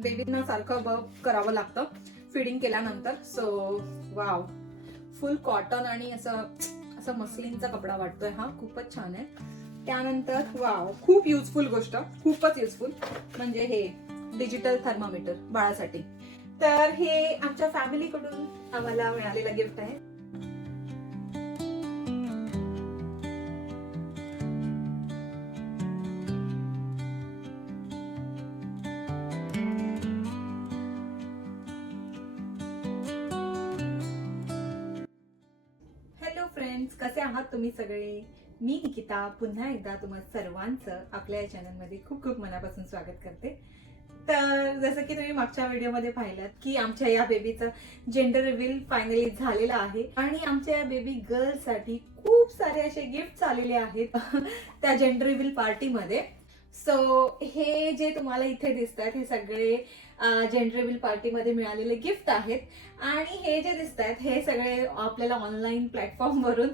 बेबींना सारखं बब करावं लागतं फिडिंग केल्यानंतर. सो वाव, फुल कॉटन आणि असं मस्लिनचा कपडा वाटतोय हा, खूपच छान आहे. त्यानंतर वाव, खूप युजफुल गोष्ट, खूपच युजफुल, म्हणजे हे डिजिटल थर्मामीटर बाळासाठी. तर हे आमच्या फॅमिलीकडून आम्हाला मिळालेलं गिफ्ट आहे. हॅलो फ्रेंड्स, कसे आहात तुम्ही सगळे? मी निकिता पुन्हा एकदा तुम्हा सर्वांचं आपल्या चॅनलमध्ये खूप खूप मनापासून स्वागत करते. तर जसं की तुम्ही मागच्या व्हिडिओमध्ये पाहिलात की आमच्या या बेबीचं जेंडर रिव्हील फायनली झालेलं आहे आणि आमच्या या बेबी गर्लसाठी खूप सारे असे गिफ्ट आलेले आहेत त्या जेंडर रिव्हील पार्टीमध्ये. सो हे जे तुम्हाला इथे दिसत आहेत हे सगळे जेंडर रिव्हील पार्टीमध्ये मिळालेले गिफ्ट आहेत. आणि हे जे दिसत आहेत हे सगळे आपल्याला ऑनलाईन प्लॅटफॉर्मवरून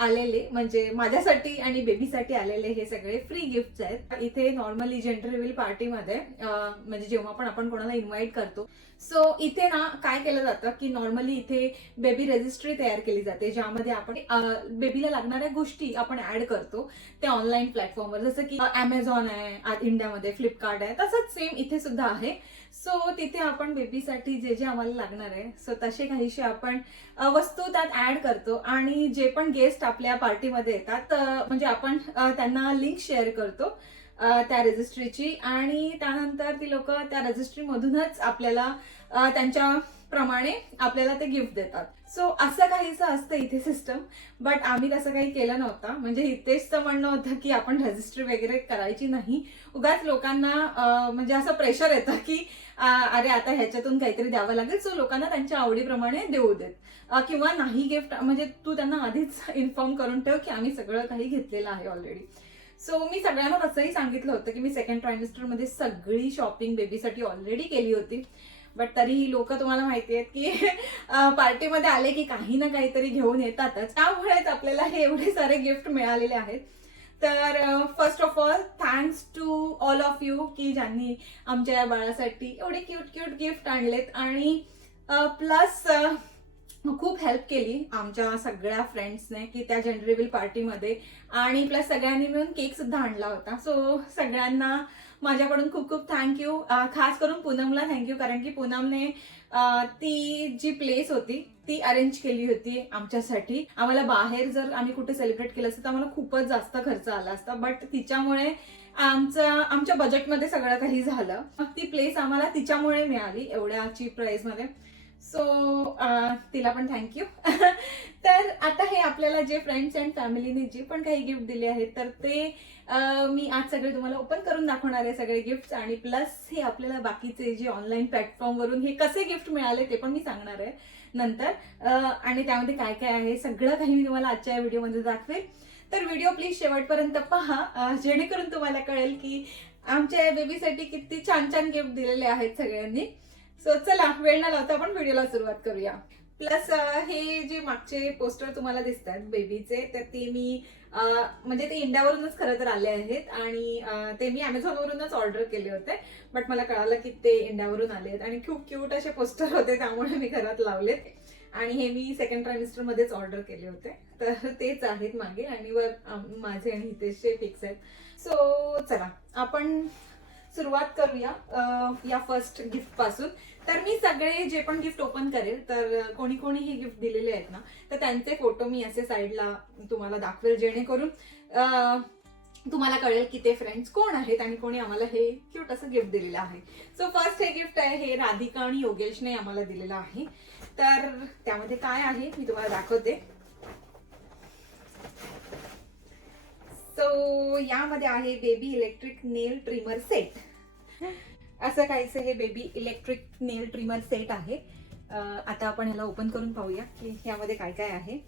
आलेले, म्हणजे माझ्यासाठी आणि बेबीसाठी आलेले हे सगळे फ्री गिफ्ट आहेत. इथे नॉर्मली जेंडर रिव्हील पार्टीमध्ये म्हणजे जेव्हा पण आपण कोणाला इन्व्हाइट करतो, सो इथे ना काय केलं जातं की नॉर्मली इथे बेबी रजिस्ट्री तयार केली जाते, ज्यामध्ये आपण बेबीला लागणाऱ्या गोष्टी आपण ऍड करतो त्या ऑनलाईन प्लॅटफॉर्मवर. जसं की अमेझॉन आहे इंडियामध्ये, फ्लिपकार्ट आहे, तसंच सेम इथे सुद्धा आहे. सो तिथे आपण बेबीसाठी जे जे आम्हाला लागणार आहे सो तसे काहीशी आपण वस्तू त्यात ऍड करतो. आणि जे पण गेस्ट आपल्या पार्टीमध्ये येतात म्हणजे आपण त्यांना लिंक शेअर करतो त्या रजिस्ट्रीची, आणि त्यानंतर ती लोक त्या रजिस्ट्री मधूनच आपल्याला त्यांच्या प्रमाणे आपल्याला ते गिफ्ट देतात. सो असं काहीच असतं इथे सिस्टम, बट आम्ही तसं काही केलं नव्हतं. म्हणजे इथेच तर म्हणणं होतं की आपण रजिस्ट्री वगैरे करायची नाही, उगाच लोकांना म्हणजे असं प्रेशर येतं की अरे आता ह्याच्यातून काहीतरी द्यावं लागेल, सो लोकांना त्यांच्या आवडीप्रमाणे देऊ देत किंवा नाही गिफ्ट, म्हणजे तू त्यांना आधीच इन्फॉर्म करून ठेव की आम्ही सगळं काही घेतलेलं आहे ऑलरेडी. सो मी सगळ्यांना तसंही सांगितलं होतं की मी सेकंड ट्रायमिस्टर मध्ये सगळी शॉपिंग बेबीसाठी ऑलरेडी केली होती. बट तरीही लोक तुम्हाला माहिती आहेत की पार्टीमध्ये आले की काही ना काहीतरी घेऊन येतातच, त्यामुळेच आपल्याला हे एवढे सारे गिफ्ट मिळालेले आहेत. तर first of all thanks to all of you की ज्यांनी आमच्या या बाळासाठी एवढे क्यूट क्यूट गिफ्ट आणलेत. आणि प्लस खूप हेल्प केली आमच्या सगळ्या फ्रेंड्सने की त्या जेंडर रिव्हील पार्टीमध्ये, आणि प्लस सगळ्यांनी मिळून केक सुद्धा आणला होता. सो सगळ्यांना माझ्याकडून खूप खूप थँक्यू. खास करून पूनमला थँक्यू, कारण की पूनमने ती जी प्लेस होती ती अरेंज केली होती आमच्यासाठी. आम्हाला बाहेर जर आम्ही कुठे सेलिब्रेट केलं असतं तर आम्हाला खूपच जास्त खर्च आला असता, बट तिच्यामुळे आमच्या बजेटमध्ये सगळं काही झालं. ती प्लेस आम्हाला तिच्यामुळे मिळाली एवढ्या चीप प्राइसमध्ये. सो तिला पण थँक्यू. तर आता हे आपल्याला जे फ्रेंड्स अँड फॅमिलीने जे पण काही गिफ्ट दिले आहेत तर ते मी आज सगळे तुम्हाला ओपन करून दाखवणार आहे सगळे गिफ्ट, आणि प्लस हे आपल्याला बाकीचे जे ऑनलाईन प्लॅटफॉर्मवरून हे कसे गिफ्ट मिळाले ते पण मी सांगणार आहे नंतर. आणि त्यामध्ये काय काय आहे सगळं काही मी तुम्हाला आजच्या या व्हिडिओमध्ये दाखवेल. तर व्हिडिओ प्लीज शेवटपर्यंत पहा, जेणेकरून तुम्हाला कळेल की आमच्या या बेबीसाठी किती छान छान गिफ्ट दिलेले आहेत सगळ्यांनी. सो चला वेळ न लावता आपण व्हिडिओला सुरुवात करूया. प्लस हे जे मागचे पोस्टर तुम्हाला दिसतात बेबीचे, तर ते मी म्हणजे ते इंडियावरूनच खरं तर आले आहेत, आणि ते मी अमेझॉनवरूनच ऑर्डर केले होते. बट मला कळालं की ते इंडियावरून आले आहेत आणि खूप क्यूट असे पोस्टर होते, त्यामुळे मी घरात लावलेत. आणि हे मी सेकंड ट्रायमिस्टर मध्येच ऑर्डर केले होते, तर तेच आहेत मागे, आणि वर माझे आणि हितेशचे फिक्स आहेत. सो चला आपण सुरुवात करूया या फर्स्ट गिफ्ट पासून. तर मी सगळे जे पण गिफ्ट ओपन करेल तर कोणी कोणी हे गिफ्ट दिलेले आहेत ना, तर त्यांचे फोटो मी असे साईडला तुम्हाला दाखवेल, जेणेकरून तुम्हाला कळेल की ते फ्रेंड्स कोण आहेत आणि कोणी आम्हाला हे क्यूट असं गिफ्ट दिलेलं आहे. सो फर्स्ट हे गिफ्ट आहे, हे राधिका आणि योगेशने आम्हाला दिलेलं आहे. तर त्यामध्ये काय आहे मी तुम्हाला दाखवते. सो यामध्ये आहे बेबी इलेक्ट्रिक नेल ट्रिमर सेट. असं काहीच हे बेबी इलेक्ट्रिक नेल ट्रिमर सेट आहे. आता आपण ह्याला ओपन करून पाहूया की ह्यामध्ये काय काय आहे.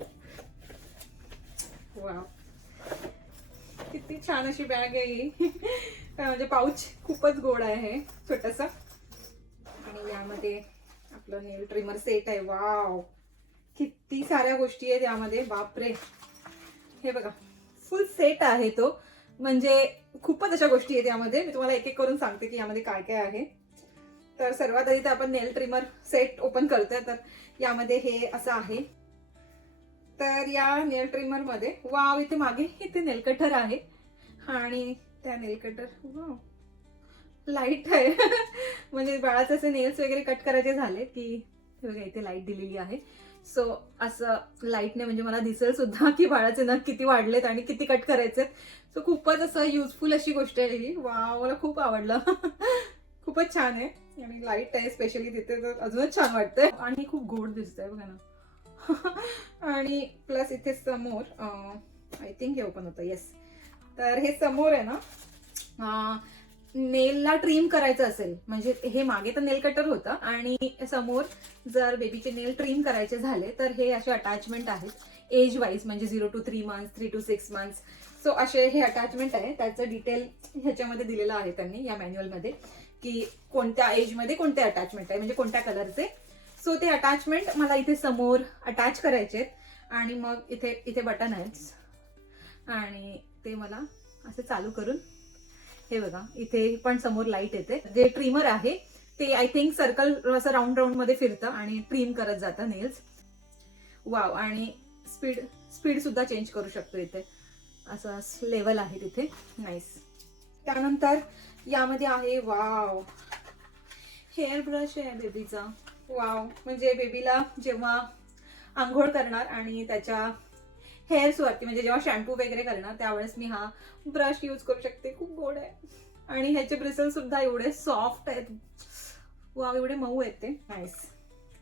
वाव, किती छान अशी बॅग आहे. म्हणजे पाऊच खूपच गोड आहे छोटस, आणि यामध्ये आपलं नेल ट्रिमर सेट आहे. वाव, किती साऱ्या गोष्टी आहेत यामध्ये, बापरे. हे बघा, फुल सेट आहे तो, म्हणजे खूपच अशा गोष्टी आहेत यामध्ये. मी तुम्हाला एक एक करून सांगते की यामध्ये काय काय आहे. तर सर्वात आधी तर आपण नेल ट्रिमर सेट ओपन करतोय. तर यामध्ये हे असं आहे. तर या नेल ट्रिमर मध्ये वाव, इथे मागे इथे नेल कटर आहे आणि त्या नेल कटर वाव लाईट आहे. म्हणजे बाळाचे असे नेल्स वगैरे कट करायचे झाले की बघा इथे लाईट दिलेली आहे. सो असं लाईटने म्हणजे मला दिसेल सुद्धा की बाळाचे नख किती वाढलेत आणि किती कट करायचे. सो खूपच असं युजफुल अशी गोष्ट आहे ही. वाव, मला खूप आवडलं. खूपच छान आहे आणि लाईट आहे स्पेशली तिथे, तर अजूनच छान वाटतंय आणि खूप गोड दिसतंय बघा ना. आणि प्लस इथे समोर आय थिंक हे ओपन होतं. येस. तर हे समोर आहे ना, नेलला ट्रिम करायचं असेल म्हणजे हे मागे तर नेल कटर होतं आणि समोर जर बेबीचे नेल ट्रिम करायचे झाले तर हे असे अटॅचमेंट आहेत एज वाईज, म्हणजे 0 to 3 months, 3 to 6 months. So असे हे अटॅचमेंट आहे. त्याचं डिटेल ह्याच्यामध्ये दिलेलं आहे त्यांनी या मॅन्युअलमध्ये की कोणत्या एजमध्ये कोणते अटॅचमेंट आहे म्हणजे कोणत्या कलरचे. सो ते अटॅचमेंट मला इथे समोर अटॅच करायचे आणि मग इथे इथे बटन आहेत आणि ते मला असे चालू करून हे बघा इथे पण समोर लाईट येते. जे ट्रिमर आहे ते आय थिंक सर्कल असं राऊंड राऊंड मध्ये फिरतं आणि ट्रिम करत जातं नेल्स. वाव, आणि स्पीड सुद्धा चेंज करू शकतो. इथे असं लेवल आहे तिथे. नाईस. त्यानंतर यामध्ये आहे वाव हेअर ब्रश आहे बेबीचा. वाव, म्हणजे बेबीला जेव्हा आंघोळ करणार आणि त्याच्या हेअर्स वरती म्हणजे जेव्हा शॅम्पू वगैरे करणार त्यावेळेस मी हा ब्रश यूज करू शकते. खूप गोड आहे आणि ह्याचे ब्रिसल सुद्धा एवढे सॉफ्ट आहेत. वाव, एवढे मऊ आहेत ते. नाईस.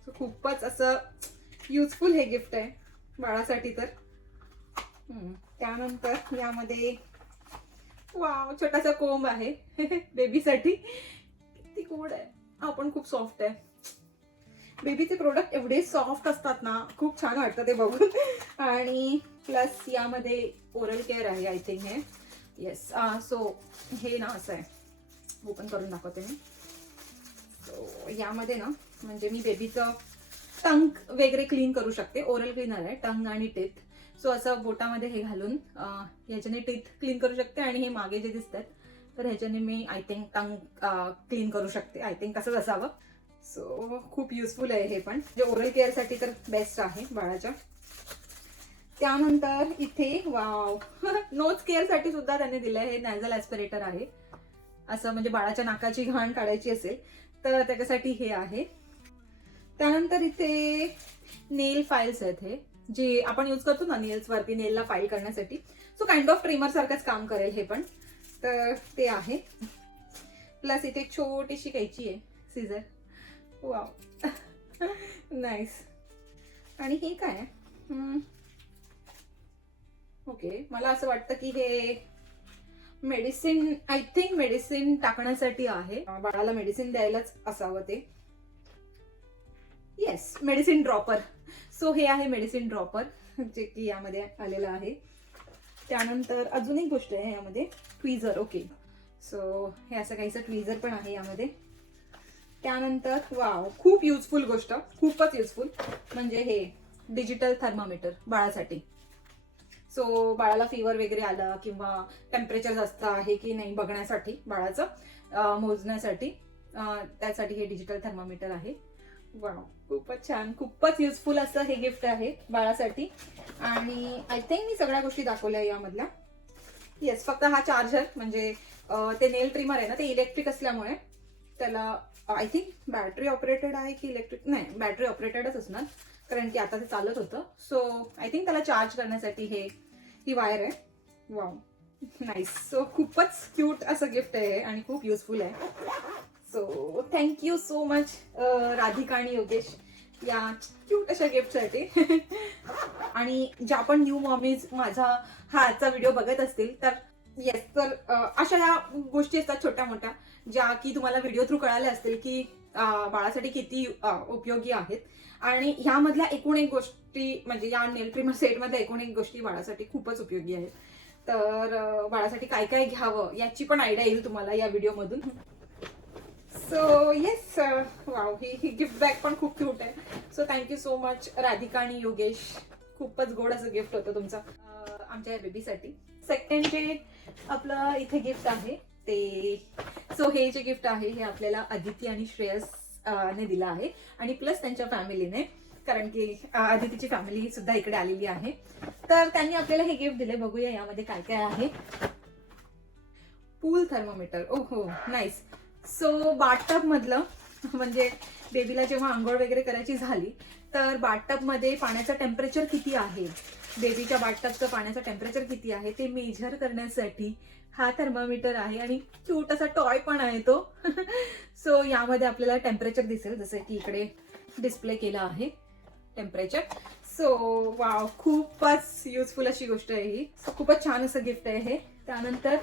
सो खूपच असं युजफुल हे गिफ्ट आहे बाळासाठी तर. त्यानंतर यामध्ये वाव छोटासा कोंब आहे बेबीसाठी. किती गोड आहे हा पण खूप सॉफ्ट आहे. बेबीचे प्रोडक्ट एवढे सॉफ्ट असतात ना, खूप छान वाटतं ते बघून. आणि प्लस यामध्ये ओरल केअर आहे आय थिंक हे. येस. सो हे ना असं आहे, ओपन करून दाखवते मी. सो यामध्ये ना म्हणजे मी बेबीचं टंग वगैरे क्लीन करू शकते. ओरल क्लीनर आहे, टंग आणि टीथ. सो असं बोटामध्ये हे घालून ह्याच्याने टीथ क्लीन करू शकते आणि हे मागे जे दिसतात तर ह्याच्याने मी आय थिंक टंग क्लीन करू शकते. आय थिंक कसंच असावं. सो खूप युजफुल आहे हे पण, जे ओरल केअरसाठी तर बेस्ट आहे बाळाच्या. त्यानंतर इथे वाव नोज केअरसाठी सुद्धा त्यांनी दिलंय. हे नॅझल ऍस्पिरेटर आहे. असं म्हणजे बाळाच्या नाकाची घाण काढायची असेल तर त्याच्यासाठी हे आहे. त्यानंतर इथे नेल फाईल्स आहेत, हे जे आपण यूज करतो ना नेल्स वरती नेलला फाईल करण्यासाठी. सो काइंड ऑफ ट्रिमर सारखंच काम करेल हे पण. तर ते आहे. प्लस इथे एक छोटीशी कैची आहे, सीझर. Wow nice. आणि हे काय ओके, मला असं वाटतं की हे मेडिसिन, आय थिंक मेडिसिन टाकण्यासाठी आहे. बाळाला मेडिसिन द्यायलाच असावं ते. Yes, medicine dropper. सो हे आहे मेडिसिन ड्रॉपर जे की यामध्ये आलेलं आहे. त्यानंतर अजून एक गोष्ट आहे यामध्ये, ट्विझर. ओके, सो हे असं काहीसं ट्विझर पण आहे यामध्ये. त्यानंतर वाव खूप युजफुल गोष्ट, खूपच युजफुल, म्हणजे हे डिजिटल थर्मामीटर बाळासाठी. सो बाळाला फिवर वगैरे आला किंवा टेम्परेचर जास्त आहे की नाही बघण्यासाठी, बाळाचं मोजण्यासाठी, त्यासाठी हे डिजिटल थर्मामीटर आहे. वाव, खूपच छान, खूपच युजफुल असं हे गिफ्ट आहे बाळासाठी. आणि आय थिंक मी सगळ्या गोष्टी दाखवल्या यामधल्या. येस, फक्त हा चार्जर म्हणजे ते नेल ट्रिमर आहे ना, ते इलेक्ट्रिक असल्यामुळे त्याला आय थिंक बॅटरी ऑपरेटेड आहे की इलेक्ट्रिक, नाही बॅटरी ऑपरेटेडच असणार कारण की आता ते चालत होतं. सो आय थिंक त्याला चार्ज करण्यासाठी ही वायर आहे. Wow, nice. सो खूपच क्यूट असं गिफ्ट आहे आणि खूप युजफुल आहे. So thank you so much Radhika आणि योगेश या क्यूट अशा गिफ्टसाठी. आणि ज्या पण न्यू मॉमीज माझा हा आजचा व्हिडिओ बघत असतील तर येस, तर अशा या गोष्टी असतात छोट्या मोठ्या ज्या की तुम्हाला व्हिडिओ थ्रू कळाल्या असतील की बाळासाठी किती उपयोगी आहेत. आणि ह्यामधल्या एकूण एक गोष्टी म्हणजे या नेल ट्रिमर सेटमधल्या एकूण एक गोष्टी बाळासाठी खूपच उपयोगी आहेत. तर बाळासाठी काय काय घ्यावं याची पण आयडिया येईल तुम्हाला या व्हिडिओमधून. सो येस, वाव, ही गिफ्ट बॅग पण खूप क्यूट आहे. So thank you so much Radhika आणि योगेश. खूपच गोड असं गिफ्ट होतं तुमचं आमच्या या बेबीसाठी. सेकंड जे आपलं इथे गिफ्ट आहे ते सो हे जे गिफ्ट आहे हे आपल्याला अदिती आणि श्रेयस ने दिलं आहे आणि प्लस त्यांच्या फॅमिलीने, कारण की अदितीची फॅमिली सुद्धा इकडे आलेली आहे. तर त्यांनी आपल्याला हे गिफ्ट दिले. बघूया यामध्ये काय काय आहे. पूल थर्मोमीटर. ओहो नाईस. सो बाथटब मधलं, म्हणजे बेबीला जेव्हा आंघोळ वगैरे करायची झाली तर बाथटब मध्ये पाण्याचं टेम्परेचर किती आहे, बेबीच्या बाथटबचं पाण्याचं टेम्परेचर किती आहे ते मेजर करण्यासाठी हा थर्मामीटर आहे. आणि क्यूट असा टॉय पण आहे तो. सो यामध्ये आपल्याला टेम्परेचर दिसेल, जसं की इकडे डिस्प्ले केलं आहे टेम्परेचर. सो वाव, खूपच युजफुल अशी गोष्ट आहे ही. सो खूपच छान असं गिफ्ट आहे हे. त्यानंतर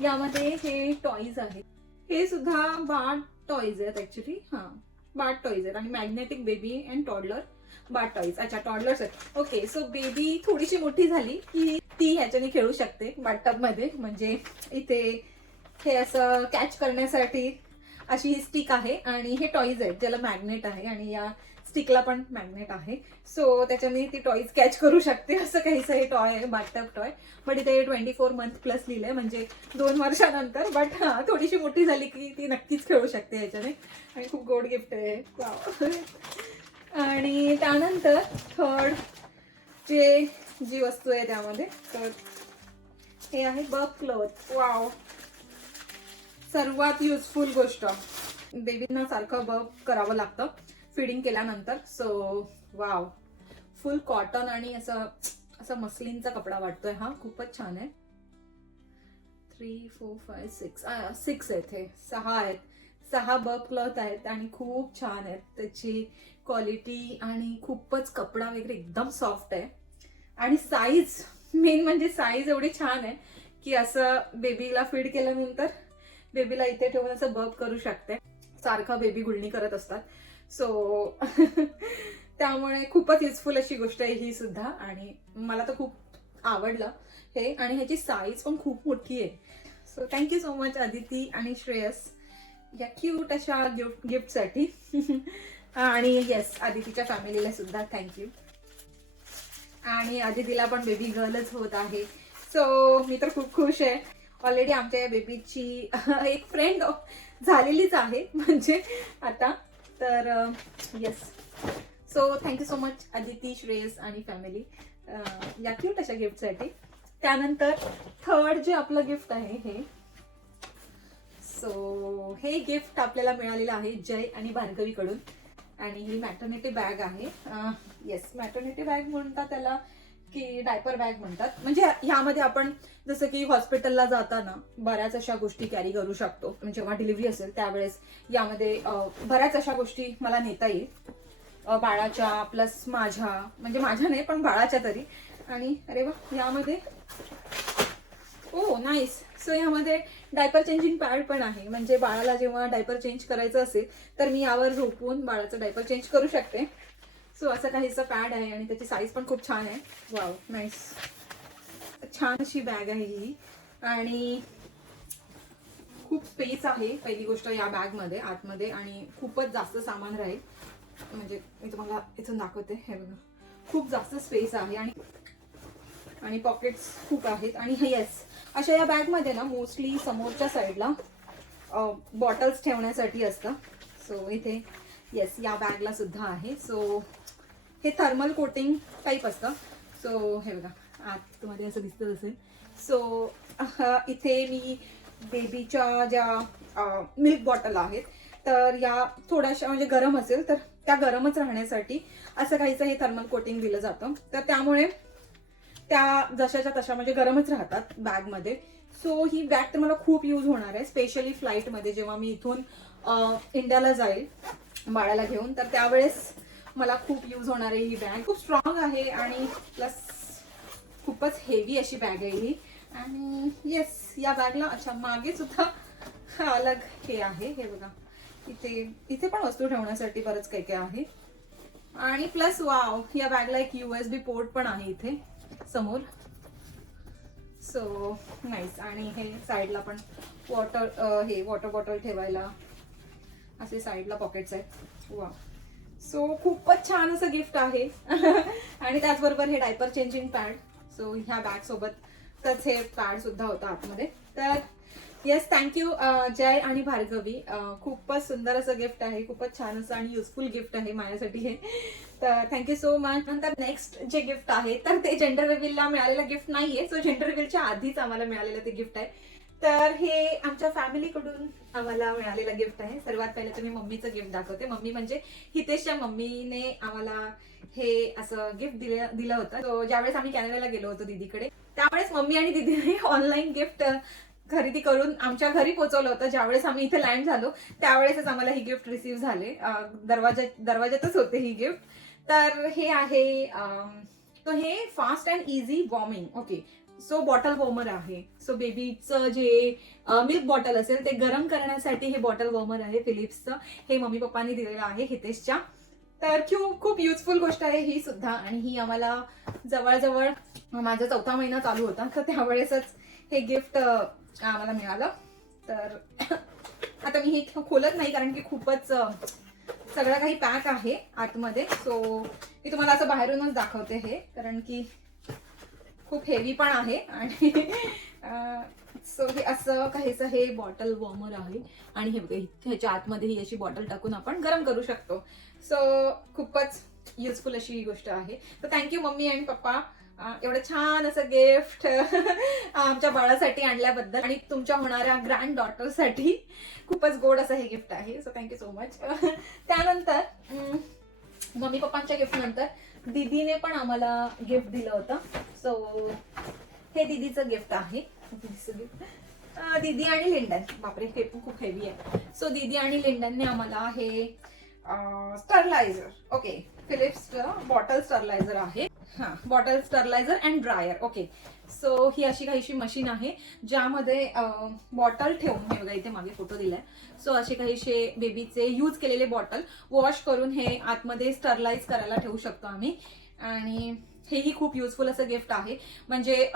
यामध्ये हे टॉईज आहेत, हे सुद्धा बाथ टॉईज आहेत ऍक्च्युली. हा बाथ टॉईज आहेत आणि magnetic baby and toddler bath toys. अच्छा टॉडलर्स आहेत. ओके. सो बेबी थोडीशी मोठी झाली की ती ह्याच्याने खेळू शकते बाथटब मध्ये. म्हणजे इथे हे असं कॅच करण्यासाठी अशी ही स्टिक आहे आणि हे टॉईज आहेत ज्याला मॅग्नेट आहे आणि या स्टिकला पण मॅग्नेट आहे. सो त्याच्याने ती टॉईज कॅच करू शकते. असं काहीच हे टॉय आहे, बाथटब टॉय. बट इथे 24 मंथ प्लस लिहिलंय, म्हणजे 2 वर्षानंतर. बट हा थोडीशी मोठी झाली की ती नक्कीच खेळू शकते ह्याच्याने. आणि खूप गोड गिफ्ट आहे. आणि त्यानंतर थर्ड जी वस्तू आहे त्यामध्ये, तर हे आहे बब क्लॉथ. वाव, सर्वात युजफुल गोष्ट. बेबींना सारखं बब करावं लागतं फिडिंग केल्यानंतर. सो वाव, फुल कॉटन आणि असं मस्लिनचा कपडा वाटतोय हा. खूपच छान आहे. 3 4 5 6 आहेत, हे 6 आहेत. 6 बब क्लॉथ आहेत आणि खूप छान आहेत त्याची क्वालिटी. आणि खूपच कपडा वगैरे एकदम सॉफ्ट आहे. आणि साईज, मेन म्हणजे साईज एवढी छान आहे की असं बेबीला फीड केल्यानंतर बेबीला इथे ठेवून असं बब करू शकते. सारखं बेबी गुळणी करत असतात. सो त्यामुळे खूपच युजफुल अशी गोष्ट आहे ही सुद्धा. आणि मला तर खूप आवडलं हे. आणि ह्याची साईज पण खूप मोठी आहे. So thank you so much Aditi आणि श्रेयस या क्यूट अशा गिफ्टसाठी. आणि येस, अदितीच्या फॅमिलीला सुद्धा थँक्यू. आणि अदितीला पण बेबी गर्लच होत आहे. सो मी तर खूप खुश आहे. ऑलरेडी आमच्या या बेबीची एक फ्रेंड झालेलीच आहे म्हणजे आता. तर yes, so thank you so much Aditi, Shreyas आणि फॅमिली या क्यूट अशा गिफ्टसाठी. त्यानंतर थर्ड जे आपलं गिफ्ट आहे हे, सो हे गिफ्ट आपल्याला मिळालेलं आहे जय आणि भार्गवीकडून. आणि ही मॅटर्निटी बॅग आहे. येस, मॅटर्निटी बॅग म्हणतात त्याला की डायपर बॅग म्हणतात. म्हणजे ह्यामध्ये आपण जसं की हॉस्पिटलला जाताना बऱ्याच अशा गोष्टी कॅरी करू शकतो. जेव्हा डिलिव्हरी असेल त्यावेळेस यामध्ये बऱ्याच अशा गोष्टी मला नेता येईल, बाळाच्या प्लस माझ्या, म्हणजे माझ्या नाही पण बाळाच्या तरी. आणि अरे वा, यामध्ये ओ नाईस. सो यामध्ये डायपर चेंजिंग पॅड पण आहे. म्हणजे बाळाला जेव्हा डायपर चेंज करायचं असेल तर मी यावर झोपून बाळाचं डायपर चेंज करू शकते. सो असं काहीचं पॅड आहे आणि त्याची साईज पण खूप छान आहे. Wow, nice. छान अशी बॅग आहे ही. आणि खूप स्पेस आहे पहिली गोष्ट या बॅगमध्ये आतमध्ये. आणि खूपच जास्त सामान राहील. म्हणजे मी तुम्हाला इथून दाखवते. हे बघा, खूप जास्त स्पेस आहे. आणि पॉकेट्स खूप आहेत. आणि येस, अशा या बॅगमध्ये ना मोस्टली समोरच्या साईडला बॉटल्स ठेवण्यासाठी असतं. सो इथे येस, या बॅगला सुद्धा आहे. सो हे थर्मल कोटिंग टाईप असतं. सो हे बघा, आतमध्ये असं दिसतं असेल. सो इथे मी बेबीच्या ज्या मिल्क बॉटल आहेत तर या थोड्याशा म्हणजे गरम असेल तर त्या गरमच राहण्यासाठी असं काहीचं हे थर्मल कोटिंग दिलं जातं. तर त्यामुळे त्या जशाच्या तशा म्हणजे गरमच राहतात बॅगमध्ये. सो ही बॅग तर मला खूप यूज होणार आहे, स्पेशली फ्लाईटमध्ये जेव्हा मी इथून इंडियाला जाईल बाळाला घेऊन. तर त्यावेळेस मला खूप यूज होणार आहे ही बॅग. खूप स्ट्रॉंग आहे आणि प्लस खूपच हेवी अशी बॅग आहे ही. आणि येस, या बॅगला अच्छा मागे सुद्धा अलग हे आहे. हे बघा, इथे पण वस्तू ठेवण्यासाठी बरंच काही काही आहे. आणि प्लस वाव, या बॅगला एक USB पोर्ट पण आहे इथे समोर. So nice. आणि हे साईडला पण वॉटर बॉटल ठेवायला असे साईडला पॉकेट्स आहेत. वा, सो खूपच छान असं गिफ्ट आहे. आणि त्याचबरोबर हे डायपर चेंजिंग पॅड. सो ह्या बॅग सोबतच हे पॅड सुद्धा होता आतमध्ये. तर येस, थँक्यू जय आणि भार्गवी. खूपच सुंदर असं गिफ्ट आहे, खूपच छान असं आणि युजफुल गिफ्ट आहे माझ्यासाठी हे. तर थँक्यू सो मच. नंतर नेक्स्ट जे गिफ्ट आहे तर ते जेंडर रिव्हीलला मिळालेलं गिफ्ट नाहीये, सो जेंडर रिव्हीलच्या आधीच आम्हाला मिळालेलं ते गिफ्ट आहे. तर हे आमच्या फॅमिलीकडून आम्हाला मिळालेलं गिफ्ट आहे. सर्वात पहिले तर मी मम्मीचं गिफ्ट दाखवते. मम्मी म्हणजे हितेशच्या मम्मीने आम्हाला हे असं गिफ्ट दिलं होतं. सो ज्यावेळेस आम्ही कॅनडाला गेलो होतो दीदीकडे, त्यावेळेस मम्मी आणि दीदीने ऑनलाईन गिफ्ट खरेदी करून आमच्या घरी पोहोचवलं होतं. ज्यावेळेस आम्ही इथे लँड झालो त्यावेळेसच आम्हाला ही गिफ्ट रिसीव्ह झाले. दरवाजातच होते ही गिफ्ट. तर हे आहे तो हे fast and easy warming. Okay, so bottle warmer आहे. सो बेबीचं जे मिल्क बॉटल असेल ते गरम करण्यासाठी हे बॉटल वॉर्मर आहे फिलिप्सचं. हे मम्मी पप्पांनी दिलेलं आहे हितेशच्या. तर खूप युजफुल गोष्ट आहे ही सुद्धा. आणि ही आम्हाला जवळजवळ माझा 4था महिना चालू होता, तर त्यावेळेसच हे गिफ्ट आम्हाला मिळालं. तर आता मी हे खोलत नाही कारण की खूपच सगळं काही पॅक आहे आतमध्ये. सो मी तुम्हाला असं बाहेरूनच दाखवते हे, कारण की खूप हेवी पण आहे. आणि सो हे असं काहीच हे बॉटल वॉर्मर आहे. आणि हे ह्याच्या आतमध्ये ही अशी बॉटल टाकून आपण गरम करू शकतो. सो खूपच युजफुल अशी ही गोष्ट आहे. तर थँक्यू मम्मी आणि पप्पा एवढं छान असं गिफ्ट आमच्या बाळासाठी आणल्याबद्दल आणि तुमच्या होणाऱ्या ग्रँड डॉटरसाठी. खूपच गोड असं हे गिफ्ट आहे. So thank you so much. त्यानंतर मम्मी पप्पांच्या गिफ्ट नंतर दीदीने पण आम्हाला गिफ्ट दिलं होतं. सो हे दीदीचं गिफ्ट आहे. दीदी आणि लिंडन, बापरे हे पण खूप हेवी आहे. सो दीदी आणि लिंडनने आम्हाला हे स्टरलायझर, ओके, फिलिप्सचं बॉटल स्टरलायझर आहे. हा, bottle sterilizer and dryer. Okay, so ही अशी काहीशी मशीन आहे ज्यामध्ये बॉटल ठेवून, हे बघा इथे मागे फोटो दिलाय. सो असे काहीशे बेबीचे यूज केलेले बॉटल वॉश करून हे आतमध्ये स्टरलाइज करायला ठेवू शकतो आम्ही. आणि हेही खूप युजफुल असं गिफ्ट आहे. म्हणजे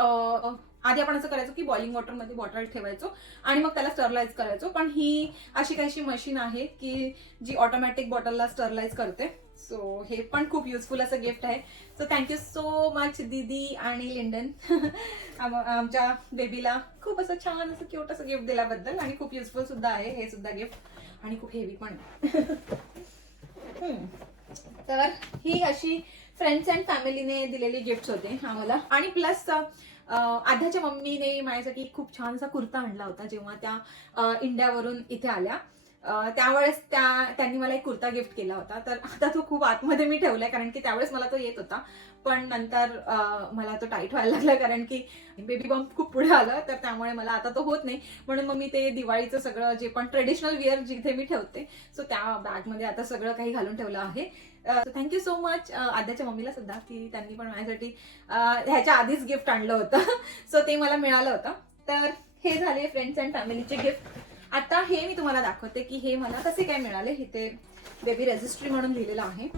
आधी आपण असं करायचो की बॉइलिंग वॉटरमध्ये बॉटल ठेवायचो आणि मग त्याला स्टरलाइज करायचो, पण ही अशी काहीशी मशीन आहे की जी ऑटोमॅटिक बॉटलला स्टरलाइज करते. सो हे पण खूप युजफुल असं गिफ्ट आहे. सो थँक्यू सो मच दीदी आणि लिंडन आमच्या बेबीला खूप असं छान असं क्यूट असं गिफ्ट दिल्याबद्दल. आणि खूप युजफुल सुद्धा आहे हे सुद्धा गिफ्ट आणि खूप हेवी पण आहे. तर ही अशी फ्रेंड्स अँड फॅमिलीने दिलेली गिफ्ट होते आम्हाला. आणि प्लस आध्याच्या मम्मीने माझ्यासाठी खूप छान असा कुर्ता आणला होता जेव्हा त्या इंडियावरून इथे आल्या. त्यावेळेस त्यांनी मला एक कुर्ता गिफ्ट केला होता. तर आता तो खूप आतमध्ये मी ठेवलाय कारण की त्यावेळेस मला तो येत होता, पण नंतर मला तो टाईट व्हायला लागला कारण की बेबी बम्प खूप पुढे आलं. तर त्यामुळे मला आता तो होत नाही, म्हणून मग मी ते दिवाळीचं सगळं जे पण ट्रेडिशनल वेअर जिथे मी ठेवते सो त्या बॅगमध्ये आता सगळं काही घालून ठेवलं आहे. थँक्यू सो मच आद्याच्या मम्मीला सुद्धा की त्यांनी पण माझ्यासाठी ह्याच्या आधीच गिफ्ट आणलं होतं. सो ते मला मिळालं होतं. तर हे झाले फ्रेंड्स अँड फॅमिलीचे गिफ्ट. आता हे मी तुम्हाला दाखवते की हे मला कसे काय मिळाले. इथे बेबी रजिस्ट्री म्हणून लिहिलेलं आहे.